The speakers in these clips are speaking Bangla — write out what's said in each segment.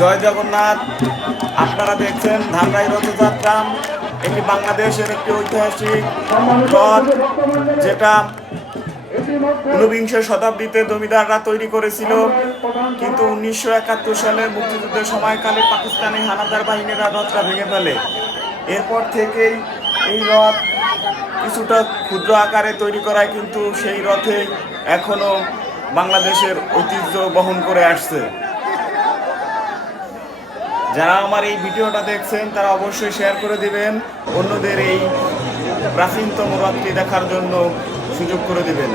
জয় জগন্নাথ। আপনারা দেখছেন ধামরাই রথযাত্রা, এটি বাংলাদেশের একটি ঐতিহাসিক রথ, যেটা ঊনবিংশ শতাব্দীতে জমিদাররা তৈরি করেছিল। কিন্তু উনিশশো একাত্তর সালে মুক্তিযুদ্ধের সময়কালে পাকিস্তানি হানাদার বাহিনীরা রথটা ভেঙে ফেলে। এরপর থেকেই এই রথ কিছুটা ক্ষুদ্র আকারে তৈরি করায়, কিন্তু সেই রথে এখনও বাংলাদেশের ঐতিহ্য বহন করে আসছে। যারা আমার এই ভিডিওটা দেখছেন, তারা অবশ্যই শেয়ার করে দিবেন। অন্যদের এই প্রাচীনতম রথটি দেখার জন্য সুযোগ করে দিবেন।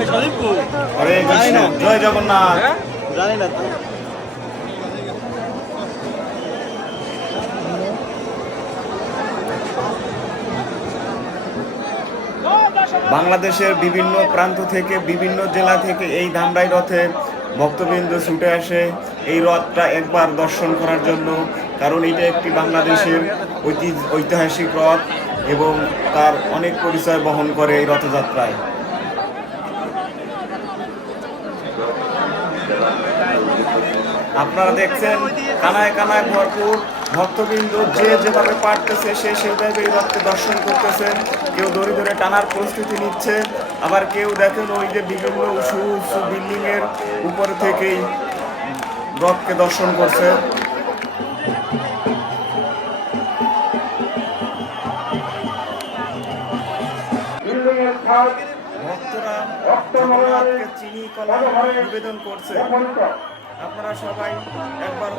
হরে কৃষ্ণ। জয় জগন্নাথ। বাংলাদেশের বিভিন্ন প্রান্ত থেকে, বিভিন্ন জেলা থেকে এই ধামরাই রথে ভক্তবৃন্দ ছুটে আসে। এই রথটা একবার দর্শন করার জন্য, কারণ এটা একটি বাংলাদেশের ঐতিহ্য, ঐতিহাসিক রথ এবং তার অনেক পরিচয় বহন করে এই রথযাত্রায়। আপনারা দেখছেন, কানায় কানায় ভরপুর ভক্তবৃন্দ যে যেভাবে পারতেছে, সে সেইভাবে এই রথকে দর্শন করতেছেন কেউ দড়ি ধরে টানার প্রস্তুতি নিচ্ছে, আবার কেউ দেখেন ওই যে বিভিন্ন উঁচু উঁচু বিল্ডিং এর উপর থেকেই রথকে দর্শন করছে। ভক্তরা চিনি কলা নিবেদন করছে। আপনারা সবাই একবার